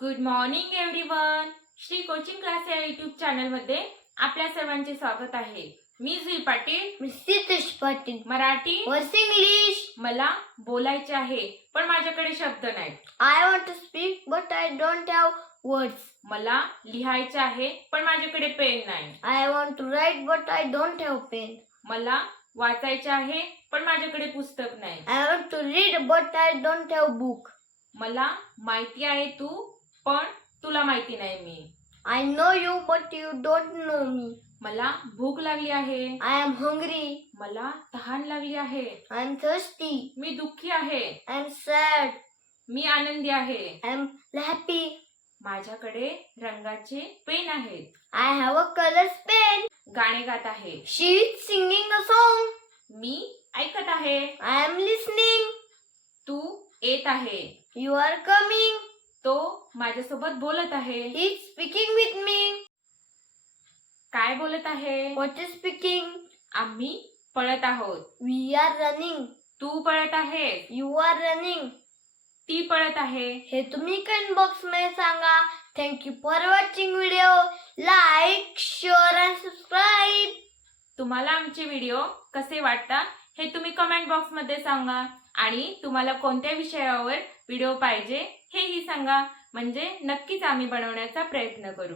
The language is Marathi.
Good morning everyone. Shri coaching class या यूट्यूब चॅनल मध्ये आपल्या सर्वांचे स्वागत आहे. मी जुई पाटील, मी सिद्धेश पाटील. मराठी वर्स इंग्लिश. मला बोलायचे आहे पण माझ्याकडे शब्द नाहीत. I want to speak but I don't have words. मला लिहायचे आहे पण माझ्याकडे पेन नाही. I want to write but I don't have pen. मला वाचायचे आहे पण माझ्याकडे पुस्तक नाही. I want to read but I don't have book. मला माहिती आहे तू, पण तुला माहिती नाही मी. I know you but you don't know me. मला भूक लागली आहे. I am hungry. मला तहान लागली आहे. I am thirsty. मी दुःखी आहे. I am sad. मी आनंदी आहे. I am happy. माझ्याकडे रंगाचे पेन आहेत. I have a colours pen. गाणे गात आहे. She is singing a song. मी ऐकत आहे. I am listening. तू येत आहे. You are coming. तो माझ्यासोबत बोलत आहे. He is speaking with me. काय बोलत आहे? What is speaking? आम्ही पळत आहोत. We are running. तू पळत आहे. You are running. ती पळत आहे. हे तुम्ही कमेंट बॉक्स मध्ये सांगा. Thank you for watching video. Like, share and subscribe. तुम्हाला आमचे व्हिडिओ कसे वाटतात हे तुम्ही कमेंट बॉक्स मध्ये सांगा आणि तुम्हाला कोणत्या विषयावर व्हिडिओ पाहिजे हेही सांगा, म्हणजे नक्कीच आम्ही बनवण्याचा प्रयत्न करू.